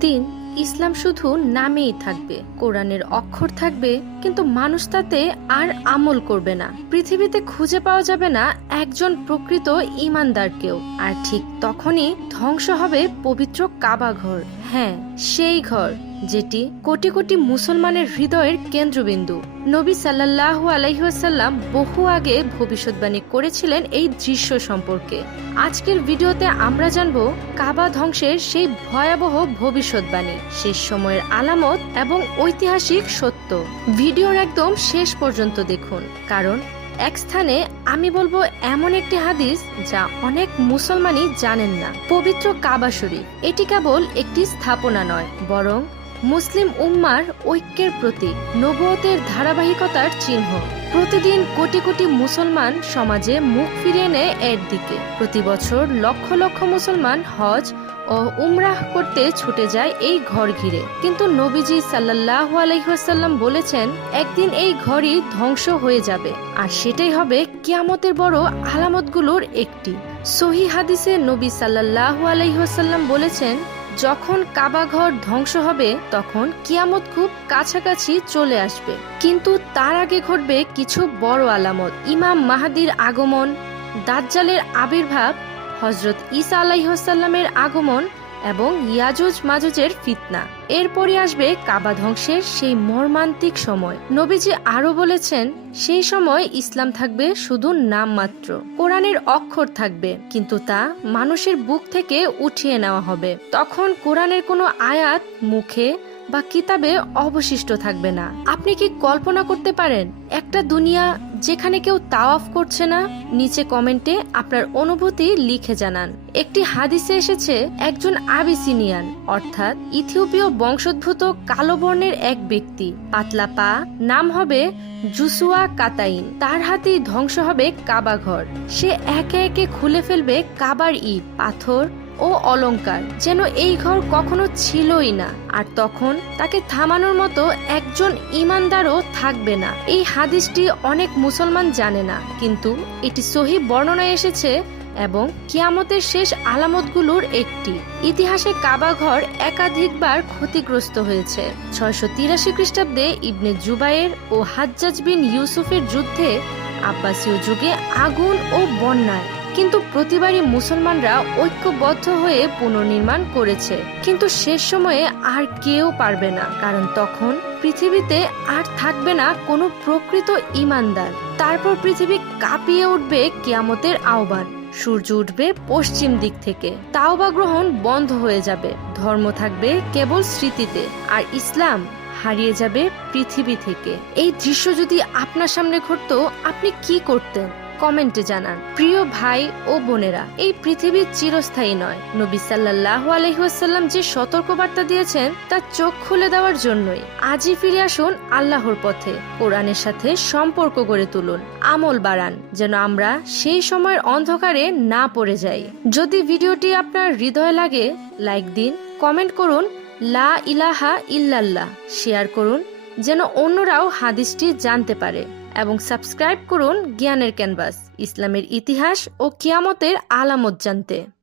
একদিন ইসলাম শুধু নামেই থাকবে, কোরআনের অক্ষর থাকবে, কিন্তু মানুষ তাতে আর আমল করবে না। পৃথিবীতে খুঁজে পাওয়া যাবে না একজন প্রকৃত ইমানদারকেও আর ঠিক তখনই ধ্বংস হবে পবিত্র কাবা ঘর। হ্যাঁ সেই ঘর। যেটি কোটি কোটি মুসলমানের হৃদয়ের কেন্দ্রবিন্দু। নবী সাল্লাল্লাহু আলাইহাল্লাম বহু আগে ভবিষ্যৎবাণী করেছিলেন এই দৃশ্য সম্পর্কে। আজকের ভিডিওতে আমরা জানব কাবা ধ্বংসের সেই ভয়াবহ ভবিষ্যৎবাণী শেষ সময়ের আলামত এবং ঐতিহাসিক সত্য। ভিডিওর একদম শেষ পর্যন্ত দেখুন, কারণ এক স্থানে আমি বলব এমন একটি হাদিস যা অনেক মুসলমানই জানেন না। পবিত্র কাবা শরীফ, এটি কেবল একটি স্থাপনা নয়, বরং মুসলিম উম্মার ঐক্যের প্রতীক, নবুয়তের ধারাবাহিকতার চিহ্ন। প্রতিদিন কোটি কোটি মুসলমান সমাজে মুখ ফিরিয়ে নেয় এর দিকে। প্রতি বছর লক্ষ লক্ষ মুসলমান হজ ও উমরাহ করতে ছুটে যায় এই ঘর ঘিরে। কিন্তু নবীজি সাল্লাহ আলহিহাসাল্লাম বলেছেন, একদিন এই ঘরই ধ্বংস হয়ে যাবে। আর সেটাই হবে কিয়ামতের বড় আলামতগুলোর একটি। সহি হাদিসে নবী সাল্লাহ আলহিহাসাল্লাম বলেছেন যখন কাবাঘর ধ্বংস হবে, তখন কিয়ামত খুব কাছাকাছি চলে আসবে। কিন্তু তার আগে ঘটবে কিছু বড় আলামত। ইমাম মাহাদির আগমন, দাজ্জালের আবির্ভাব হজরত ইসা আলাইহসাল্লামের আগমন এবং ইয়াজুজ মাজুজের ফিতনা। এরপরই আসবে কাবা ধ্বংসের সেই মর্মান্তিক সময়। নবীজি আরও বলেছেন, সেই সময় ইসলাম থাকবে শুধু নাম মাত্র, কোরআনের অক্ষর থাকবে, কিন্তু তা মানুষের বুক থেকে উঠিয়ে নেওয়া হবে। তখন কোরআনের কোনো আয়াত মুখে বা কিতাবে অবশিষ্ট থাকবে না। আপনি কি কল্পনা করতে পারেন, একটা দুনিয়া যেখানে কেউ তাওয়াফ করছে না? নিচে কমেন্টে আপনার অনুভূতি লিখে জানান। একটি হাদিসে এসেছে, একজন আবিসিনিয়ান, অর্থাৎ ইথিওপীয় বংশোদ্ভূত কালো বর্ণের এক ব্যক্তি। পাতলা পা, নাম হবে জুসুয়া কাতাইন। তার হাতেই ধ্বংস হবে কাবা ঘর। সে একে একে খুলে ফেলবে কাবার ইট, পাথর ও অলংকার যেন এই ঘর কখনো ছিলই না। আর তখন তাকে থামানোর মতো একজন ইমানদারও থাকবে না। এই হাদিসটি অনেক মুসলমান জানে না। কিন্তু এটি সহি বর্ণনায় এসেছে এবং কিয়ামতের শেষ আলামতগুলোর একটি। ইতিহাসে কাবা ঘর একাধিকবার ক্ষতিগ্রস্ত হয়েছে। ছয়শো তিরাশি খ্রিস্টাব্দে ইবনে জুবাইর ও হাজ্জাজ বিন ইউসুফের যুদ্ধে আব্বাসীয় যুগে আগুন ও বন্যায় কিন্তু প্রতিবারই মুসলমানরা ঐক্যবদ্ধ হয়ে পুনর্নির্মাণ করেছে। কিন্তু শেষ সময়ে আর কেউ পারবে না, কারণ তখন পৃথিবীতে আর থাকবে না কোনো প্রকৃত ইমানদার। তারপর পৃথিবী কাঁপিয়ে উঠবে কিয়ামতের আহ্বান। সূর্য উঠবে পশ্চিম দিক থেকে। তাওবা গ্রহণ বন্ধ হয়ে যাবে। ধর্ম থাকবে কেবল স্মৃতিতে। আর ইসলাম হারিয়ে যাবে পৃথিবী থেকে। এই দৃশ্য যদি আপনার সামনে ঘটতো, আপনি কি করতেন? কমেন্টে জানান, প্রিয় ভাই ও বোনেরা, এই পৃথিবী চিরস্থায়ী নয়। নবী সাল্লাহ আলহিহাসাল্লাম যে সতর্কবার্তা দিয়েছেন, তা চোখ খুলে দেওয়ার জন্যই। আজই ফিরে আসুন আল্লাহর পথে। কোরআনের সাথে সম্পর্ক গড়ে তুলুন। আমল বাড়ান, যেন আমরা সেই সময়ের অন্ধকারে না পড়ে যাই। যদি ভিডিওটি আপনার হৃদয়ে লাগে, লাইক দিন, কমেন্ট করুন, লা ইলাহা ইল্লাল্লাহ। শেয়ার করুন, যেন অন্যরাও হাদিসটি জানতে পারে। এবং সাবস্ক্রাইব করুন জ্ঞানের ক্যানভাস ইসলামের ইতিহাস ও কিয়ামতের আলামত জানতে।